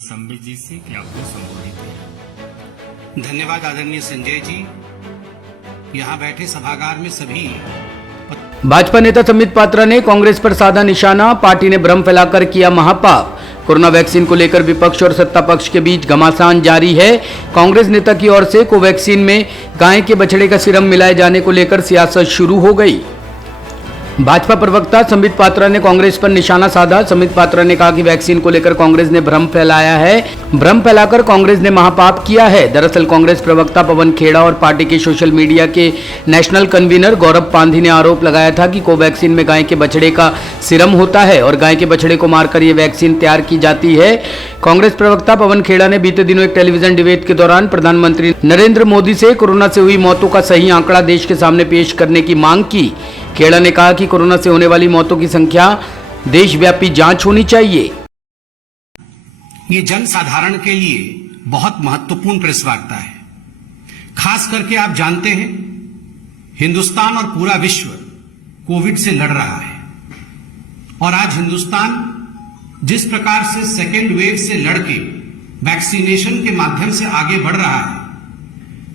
संबित जी से कि आपको संबोधित किया। धन्यवाद आदरणीय संजय जी। यहाँ बैठे सभागार में सभी भाजपा नेता संबित पात्रा ने कांग्रेस पर साधा निशाना। पार्टी ने भ्रम फैलाकर किया महापाप। कोरोना वैक्सीन को लेकर विपक्ष और सत्ता पक्ष के बीच घमासान जारी है। कांग्रेस नेता की ओर से कोवैक्सीन में गाय के बछड़े का सीरम मिलाए जाने को लेकर सियासत शुरू हो गई। भाजपा प्रवक्ता संबित पात्रा ने कांग्रेस पर निशाना साधा। संबित पात्रा ने कहा कि वैक्सीन को लेकर कांग्रेस ने भ्रम फैलाया है। भ्रम फैलाकर कांग्रेस ने महापाप किया है। दरअसल कांग्रेस प्रवक्ता पवन खेड़ा और पार्टी के सोशल मीडिया के नेशनल कन्वीनर गौरव पांधी ने आरोप लगाया था कि कोवैक्सीन में गाय के बछड़े का सीरम होता है और गाय के बछड़े को मारकर ये वैक्सीन तैयार की जाती है। कांग्रेस प्रवक्ता पवन खेड़ा ने बीते दिनों एक टेलीविजन डिबेट के दौरान प्रधानमंत्री नरेंद्र मोदी से कोरोना से हुई मौतों का सही आंकड़ा देश के सामने पेश करने की मांग की। खेड़ा ने कहा कि कोरोना से होने वाली मौतों की संख्या देशव्यापी जांच होनी चाहिए। ये जन साधारण के लिए बहुत महत्वपूर्ण प्रेस वार्ता है। खास करके आप जानते हैं हिंदुस्तान और पूरा विश्व कोविड से लड़ रहा है और आज हिंदुस्तान जिस प्रकार से सेकेंड वेव से लड़के वैक्सीनेशन के माध्यम से आगे बढ़ रहा है,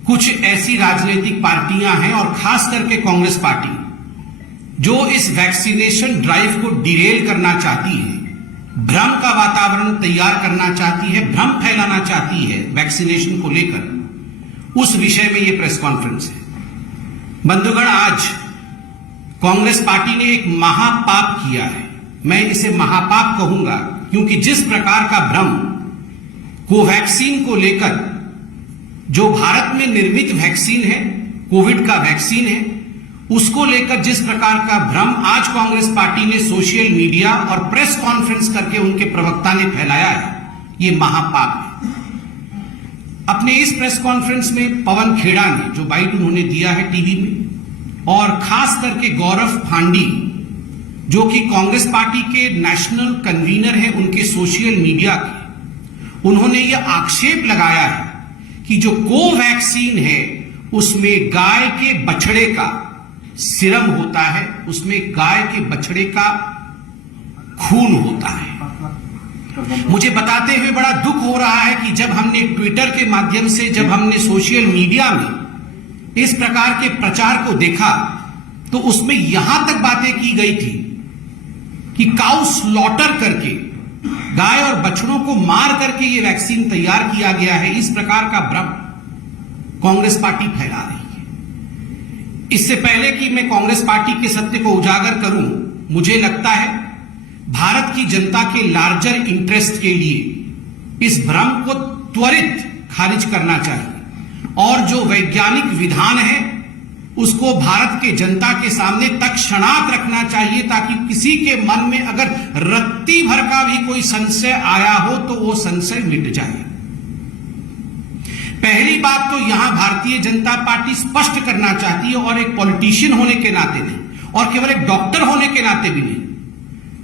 कुछ ऐसी राजनीतिक पार्टियां हैं और खास करके कांग्रेस पार्टी जो इस वैक्सीनेशन ड्राइव को डिरेल करना चाहती है, भ्रम का वातावरण तैयार करना चाहती है, भ्रम फैलाना चाहती है वैक्सीनेशन को लेकर, उस विषय में यह प्रेस कॉन्फ्रेंस है। बंधुगण, आज कांग्रेस पार्टी ने एक महापाप किया है। मैं इसे महापाप कहूंगा क्योंकि जिस प्रकार का भ्रम कोवैक्सीन को लेकर, जो भारत में निर्मित वैक्सीन है, कोविड का वैक्सीन है, उसको लेकर जिस प्रकार का भ्रम आज कांग्रेस पार्टी ने सोशल मीडिया और प्रेस कॉन्फ्रेंस करके उनके प्रवक्ता ने फैलाया है, यह महापाप है। अपने इस प्रेस कॉन्फ्रेंस में पवन खेड़ा ने जो बाइट उन्होंने दिया है टीवी में, और खास करके गौरव पांधी जो कि कांग्रेस पार्टी के नेशनल कन्वीनर हैं उनके सोशल मीडिया के, उन्होंने यह आक्षेप लगाया है कि जो कोवैक्सीन है उसमें गाय के बछड़े का सीरम होता है, उसमें गाय के बछड़े का खून होता है। मुझे बताते हुए बड़ा दुख हो रहा है कि जब हमने ट्विटर के माध्यम से, जब हमने सोशल मीडिया में इस प्रकार के प्रचार को देखा तो उसमें यहां तक बातें की गई थी कि काउ स्लॉटर करके, गाय और बछड़ों को मार करके यह वैक्सीन तैयार किया गया है। इस प्रकार का भ्रम कांग्रेस पार्टी फैला रही है। इससे पहले कि मैं कांग्रेस पार्टी के सत्य को उजागर करूं, मुझे लगता है भारत की जनता के लार्जर इंटरेस्ट के लिए इस भ्रम को त्वरित खारिज करना चाहिए और जो वैज्ञानिक विधान है उसको भारत के जनता के सामने तत्क्षणात रखना चाहिए ताकि किसी के मन में अगर रत्ती भर का भी कोई संशय आया हो तो वो संशय मिट जाए। पहली बात तो यहां भारतीय जनता पार्टी स्पष्ट करना चाहती है, और एक पॉलिटिशियन होने के नाते नहीं और केवल एक डॉक्टर होने के नाते भी नहीं,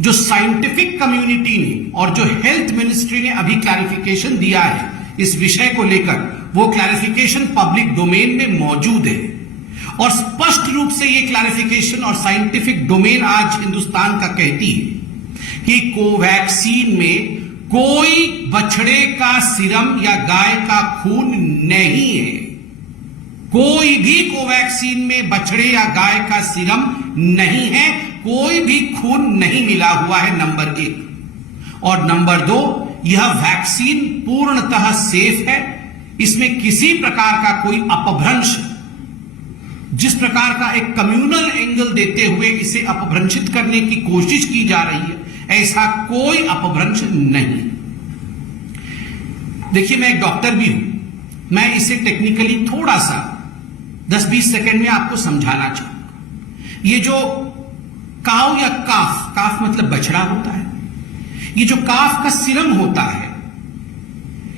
जो साइंटिफिक कम्युनिटी ने और जो हेल्थ मिनिस्ट्री ने अभी क्लैरिफिकेशन दिया है इस विषय को लेकर, वो क्लैरिफिकेशन पब्लिक डोमेन में मौजूद है और स्पष्ट रूप से ये क्लैरिफिकेशन और साइंटिफिक डोमेन आज हिंदुस्तान का कहती है कि कोवैक्सीन में कोई बछड़े का सीरम या गाय का खून नहीं है। कोई भी कोवैक्सीन में बछड़े या गाय का सीरम नहीं है, कोई भी खून नहीं मिला हुआ है, नंबर 1। और नंबर 2, यह वैक्सीन पूर्णतः सेफ है। इसमें किसी प्रकार का कोई अपभ्रंश, जिस प्रकार का एक कम्युनल एंगल देते हुए इसे अपभ्रंशित करने की कोशिश की जा रही है, ऐसा कोई अपभ्रंश नहीं। देखिए, मैं एक डॉक्टर भी हूं, मैं इसे टेक्निकली थोड़ा सा 10-20 सेकंड में आपको समझाना चाहूंगा। ये जो काव या काफ मतलब बछड़ा होता है, ये जो काफ का सीरम होता है,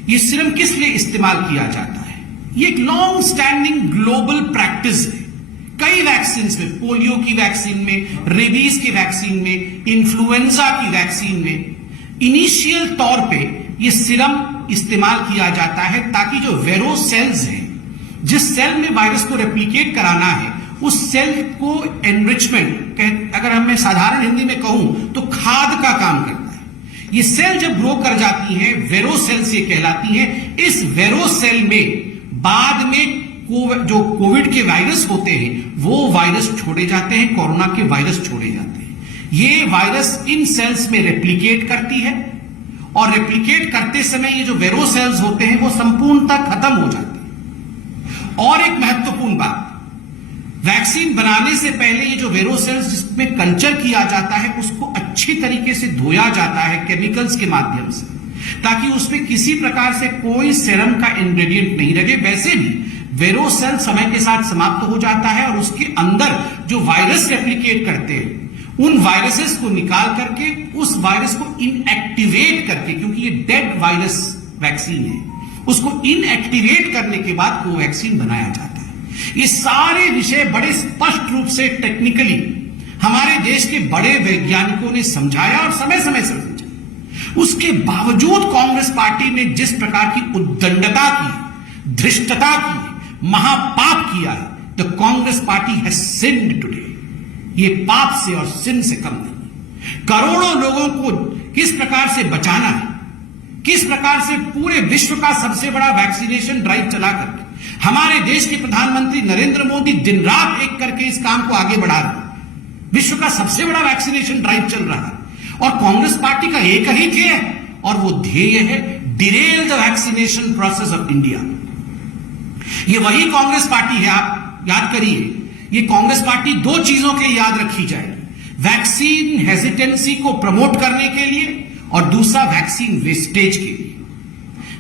ये सीरम किस लिए इस्तेमाल किया जाता है? ये एक लॉन्ग स्टैंडिंग ग्लोबल प्रैक्टिस है। कई वैक्सीन में, पोलियो की वैक्सीन में, रेबीज की वैक्सीन में, इन्फ्लुएंजा की वैक्सीन में, इनिशियल तौर पे ये सीरम इस्तेमाल किया जाता है ताकि जो वेरो सेल्स हैं, जिस सेल में वायरस को रेप्लिकेट कराना है, उस सेल को एनरिचमेंट, अगर मैं साधारण हिंदी में कहूं तो खाद का काम करता है। ये सेल जब ग्रो कर जाती हैं, वेरोसेल्स ये कहलाती हैं। इस वेरोसेल में बाद में जो कोविड के वायरस होते हैं वो वायरस छोड़े जाते हैं, कोरोना के वायरस छोड़े जाते हैं। ये वायरस इन सेल्स में रेप्लिकेट करती है और रेप्लिकेट करते समय ये जो वेरोसेल्स होते हैं वो संपूर्णतः खत्म हो जाते हैं। और एक महत्वपूर्ण बात, वैक्सीन बनाने से पहले ये जो वेरोसेल्स जिसमें कल्चर किया जाता है उसको अच्छी तरीके से धोया जाता है केमिकल्स के माध्यम से, ताकि उसमें किसी प्रकार से कोई सेरम का इंग्रेडिएंट नहीं रहे। वैसे भी वेरोसेल समय के साथ समाप्त हो जाता है और उसके अंदर जो वायरस रेप्लिकेट करते हैं उन वायरसेस को निकाल करके उस वायरस को इनएक्टिवेट करके, क्योंकि ये डेड वायरस वैक्सीन है, उसको इनएक्टिवेट करने के बाद कोवैक्सीन बनाया जाता है। ये सारे विषय बड़े स्पष्ट रूप से टेक्निकली हमारे देश के बड़े वैज्ञानिकों ने समझाया और समय समय से समझा। उसके बावजूद कांग्रेस पार्टी ने जिस प्रकार की उद्दंडता की, धृष्टता की, महापाप किया है, the Congress party has sinned today. ये पाप से और सिन से कम नहीं। करोड़ों लोगों को किस प्रकार से बचाना है, किस प्रकार से पूरे विश्व का सबसे बड़ा वैक्सीनेशन ड्राइव चला करके हमारे देश के प्रधानमंत्री नरेंद्र मोदी दिन रात एक करके इस काम को आगे बढ़ा रहे हैं। विश्व का सबसे बड़ा वैक्सीनेशन ड्राइव चल रहा है और कांग्रेस पार्टी का एक ही ध्येय है और वो ध्येय है Daryl the vaccination process of India. ये वही कांग्रेस पार्टी है, आप याद करिए, ये कांग्रेस पार्टी दो चीजों के याद रखी जाएगी, वैक्सीन हेजिटेंसी को प्रमोट करने के लिए और दूसरा वैक्सीन वेस्टेज के लिए।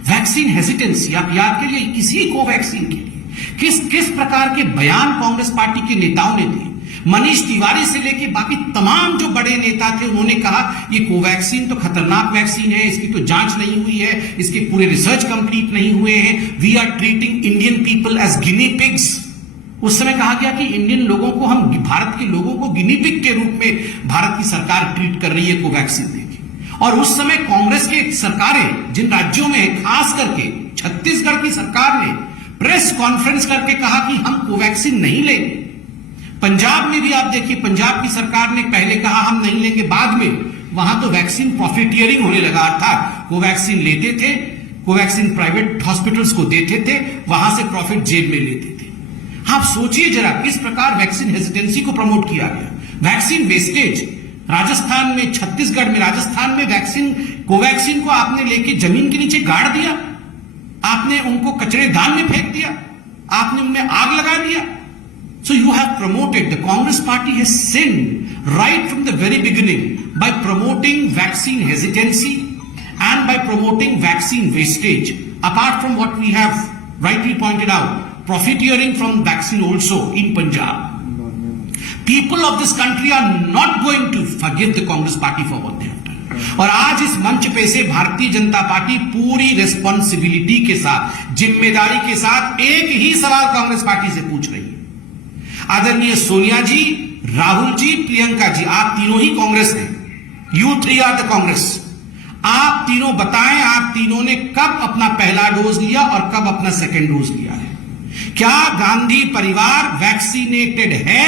वैक्सीन हेजिटेंसी आप याद करिए, किसी को वैक्सीन के लिए किस किस प्रकार के बयान कांग्रेस पार्टी के नेताओं ने दिए। मनीष तिवारी से लेकर बाकी तमाम जो बड़े नेता थे उन्होंने कहा ये कोवैक्सीन तो खतरनाक वैक्सीन है, इसकी तो जांच नहीं हुई है, इसके पूरे रिसर्च कंप्लीट नहीं हुए हैं, we are treating Indian people as guinea pigs. उस समय कहा गया कि इंडियन लोगों को, हम भारत के लोगों को गिनी पिग के रूप में भारत की सरकार ट्रीट कर रही है कोवैक्सीन देके। और उस समय कांग्रेस के सरकारें जिन राज्यों में, खास करके छत्तीसगढ़ की सरकार ने प्रेस कॉन्फ्रेंस करके कहा कि हम कोवैक्सीन नहीं लेंगे। पंजाब में भी आप देखिए, पंजाब की सरकार ने पहले कहा हम नहीं लेंगे, बाद में वहां तो वैक्सीन प्रॉफिटियरिंग होने लगा, अर्थात कोवैक्सीन लेते थे, कोवैक्सीन प्राइवेट हॉस्पिटल्स को देते थे, वहां से प्रॉफिट जेब में लेते थे। आप सोचिए जरा किस प्रकार वैक्सीन हेजिटेंसी को प्रमोट किया गया। वैक्सीन वेस्टेज, राजस्थान में, छत्तीसगढ़ में, राजस्थान में वैक्सीन, कोवैक्सीन को आपने लेके जमीन के नीचे गाड़ दिया, आपने उनको कचरेदान में फेंक दिया, आपने उनमें आग लगा दिया। So you have promoted, the Congress party has sinned right from the very beginning by promoting vaccine hesitancy and by promoting vaccine wastage. Apart from what we have rightly pointed out, profiteering from vaccine also in Punjab. People of this country are not going to forgive the Congress party for what they have done. और आज इस मंच पे से Bharatiya Janata party पूरी responsibility के साथ, जिम्मेदारी के साथ एक ही सवाल कांग्रेस पार्टी से पूछ रही है। आदरणीय सोनिया जी, राहुल जी, प्रियंका जी, आप तीनों ही कांग्रेस हैं। You three are the Congress. आप तीनों बताएं, आप तीनों ने कब अपना पहला डोज लिया और कब अपना सेकेंड डोज लिया है? क्या गांधी परिवार वैक्सीनेटेड है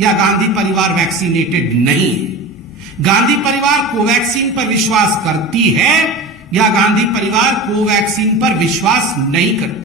या गांधी परिवार वैक्सीनेटेड नहीं है? गांधी परिवार कोवैक्सीन पर विश्वास करती है या गांधी परिवार कोवैक्सीन पर विश्वास नहीं करती?